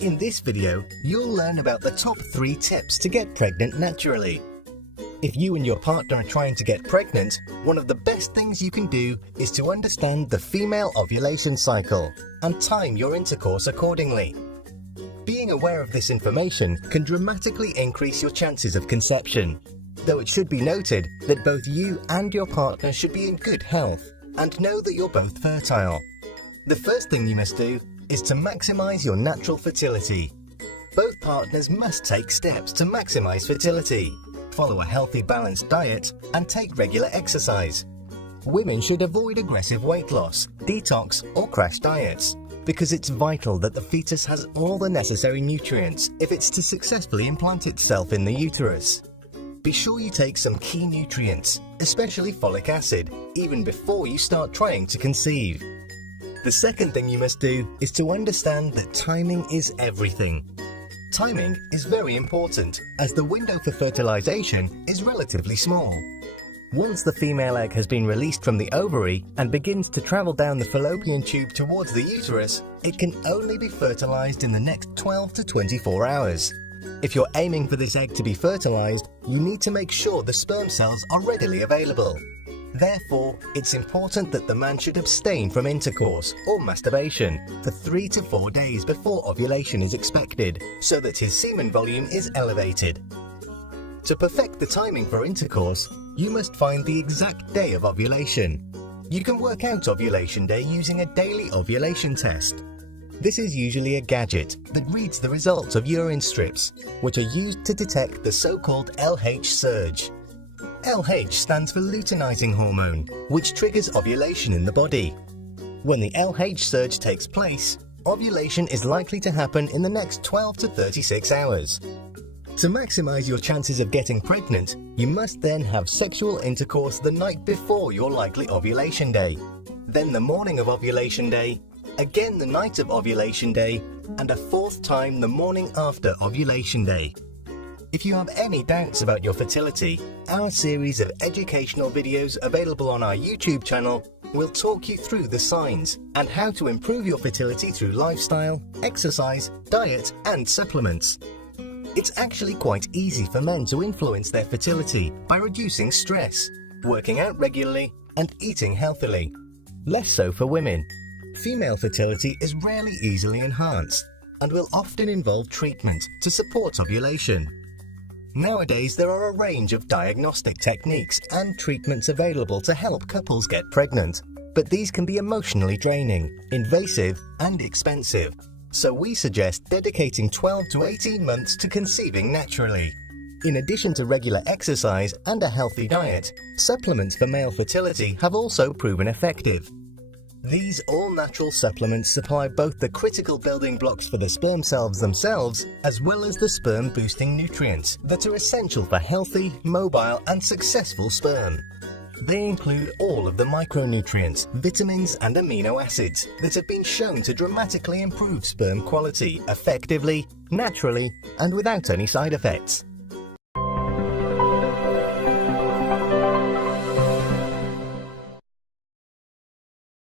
In this video, you'll learn about the top 3 tips to get pregnant naturally. If you and your partner are trying to get pregnant, one of the best things you can do is to understand the female ovulation cycle and time your intercourse accordingly. Being aware of this information can dramatically increase your chances of conception, though it should be noted that both you and your partner should be in good health and know that you're both fertile. The first thing you must do is to maximize your natural fertility. Both partners must take steps to maximize fertility, follow a healthy balanced diet, and take regular exercise. Women should avoid aggressive weight loss, detox, or crash diets, because it's vital that the fetus has all the necessary nutrients if it's to successfully implant itself in the uterus. Be sure you take some key nutrients, especially folic acid, even before you start trying to conceive. The second thing you must do is to understand that timing is everything. Timing is very important, as the window for fertilization is relatively small. Once the female egg has been released from the ovary and begins to travel down the fallopian tube towards the uterus, it can only be fertilized in the next 12 to 24 hours. If you're aiming for this egg to be fertilized, you need to make sure the sperm cells are readily available. Therefore, it's important that the man should abstain from intercourse or masturbation for 3 to 4 days before ovulation is expected, so that his semen volume is elevated. To perfect the timing for intercourse, you must find the exact day of ovulation. You can work out ovulation day using a daily ovulation test. This is usually a gadget that reads the results of urine strips, which are used to detect the so-called LH surge. LH stands for luteinizing hormone, which triggers ovulation in the body. When the LH surge takes place, ovulation is likely to happen in the next 12 to 36 hours. To maximize your chances of getting pregnant, you must then have sexual intercourse the night before your likely ovulation day, then the morning of ovulation day, again the night of ovulation day, and a 4th time the morning after ovulation day. If you have any doubts about your fertility, our series of educational videos available on our YouTube channel will talk you through the signs and how to improve your fertility through lifestyle, exercise, diet, and supplements. It's actually quite easy for men to influence their fertility by reducing stress, working out regularly, and eating healthily. Less so for women. Female fertility is rarely easily enhanced and will often involve treatment to support ovulation. Nowadays, there are a range of diagnostic techniques and treatments available to help couples get pregnant, but these can be emotionally draining, invasive, and expensive. So we suggest dedicating 12 to 18 months to conceiving naturally. In addition to regular exercise and a healthy diet, supplements for male fertility have also proven effective. These all-natural supplements supply both the critical building blocks for the sperm cells themselves, as well as the sperm-boosting nutrients that are essential for healthy, mobile, and successful sperm. They include all of the micronutrients, vitamins, and amino acids that have been shown to dramatically improve sperm quality effectively, naturally, and without any side effects.